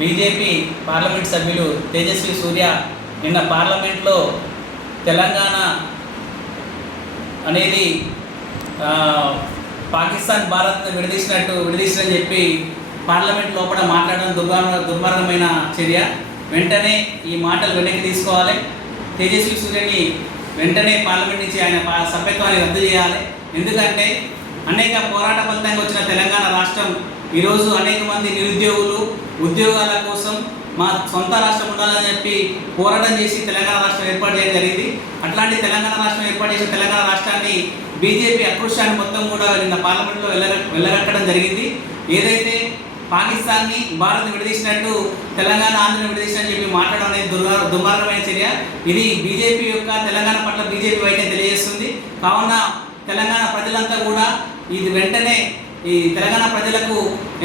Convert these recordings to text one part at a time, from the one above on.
BJP parliament సభ్యులు తేజస్వి సూర్య నిన్న పార్లమెంట్లో తెలంగాణ అనేది పాకిస్తాన్ భారత్ను విడదీసినని చెప్పి పార్లమెంట్ లోపల మాట్లాడడం దుర్మార్గమైన చర్య. వెంటనే ఈ మాటలు వెనక్కి తీసుకోవాలి. తేజస్వి సూర్యని వెంటనే పార్లమెంట్ నుంచి ఆయన సభ్యత్వాన్ని రద్దు చేయాలి. ఎందుకంటే అనేక పోరాట ఫలితంగా వచ్చిన తెలంగాణ రాష్ట్రం ఈరోజు అనేక మంది నిరుద్యోగులు ఉద్యోగాల కోసం మా సొంత రాష్ట్రం ఉండాలని చెప్పి పోరాటం చేసి తెలంగాణ రాష్ట్రం ఏర్పాటు చేయడం జరిగింది. అట్లాంటి తెలంగాణ రాష్ట్రం ఏర్పాటు చేసిన తెలంగాణ రాష్ట్రాన్ని బీజేపీ అకృష్టాన్ని మొత్తం కూడా నిన్న పార్లమెంట్లో వెళ్ళగట్టడం జరిగింది. ఏదైతే పాకిస్తాన్ని భారత్ విడదీసినట్టు తెలంగాణ ఆంధ్రను విడదీసినని చెప్పి మాట్లాడడం అనేది దుర్మార్గమైన చర్య. ఇది బీజేపీ యొక్క తెలంగాణ పట్ల బీజేపీ వైఖరి తెలియజేస్తుంది. కావున తెలంగాణ ప్రజలంతా కూడా ఇది వెంటనే ఈ తెలంగాణ ప్రజలకు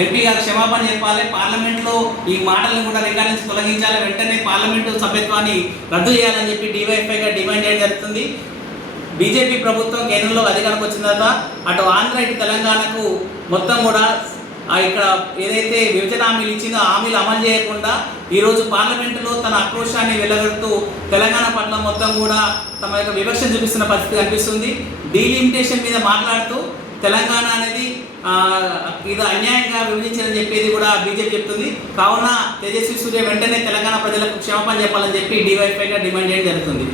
ఎంపీ గారు క్షమాపణ చెప్పాలి. పార్లమెంట్లో ఈ మాటలను కూడా రికార్డు నుంచి తొలగించాలి. వెంటనే పార్లమెంటు సభ్యత్వాన్ని రద్దు చేయాలని చెప్పి డివైఎఫ్ఐగా డిమాండ్ చేయడం జరుగుతుంది. బీజేపీ ప్రభుత్వం కేంద్రంలో అధికారంలోకి వచ్చిన తర్వాత అటు ఆంధ్ర ఇటు తెలంగాణకు మొత్తం కూడా ఇక్కడ ఏదైతే విభజన హామీలు ఇచ్చిందో హామీలు అమలు చేయకుండా ఈరోజు పార్లమెంటులో తన ఆక్రోశాన్ని వెళ్లగొడుతూ తెలంగాణ పట్ల మొత్తం కూడా తమ యొక్క వివక్ష చూపిస్తున్న పరిస్థితి కనిపిస్తుంది. డీలిమిటేషన్ మీద మాట్లాడుతూ తెలంగాణ అనేది ఇది అన్యాయంగా విభజించాలని చెప్పేది కూడా బీజేపీ చెప్తుంది. కావున తేజస్వి సూర్య వెంటనే తెలంగాణ ప్రజలకు క్షమాపణ చెప్పాలని చెప్పి డివైఎఫ్ఐగా డిమాండ్ చేయడం జరుగుతుంది.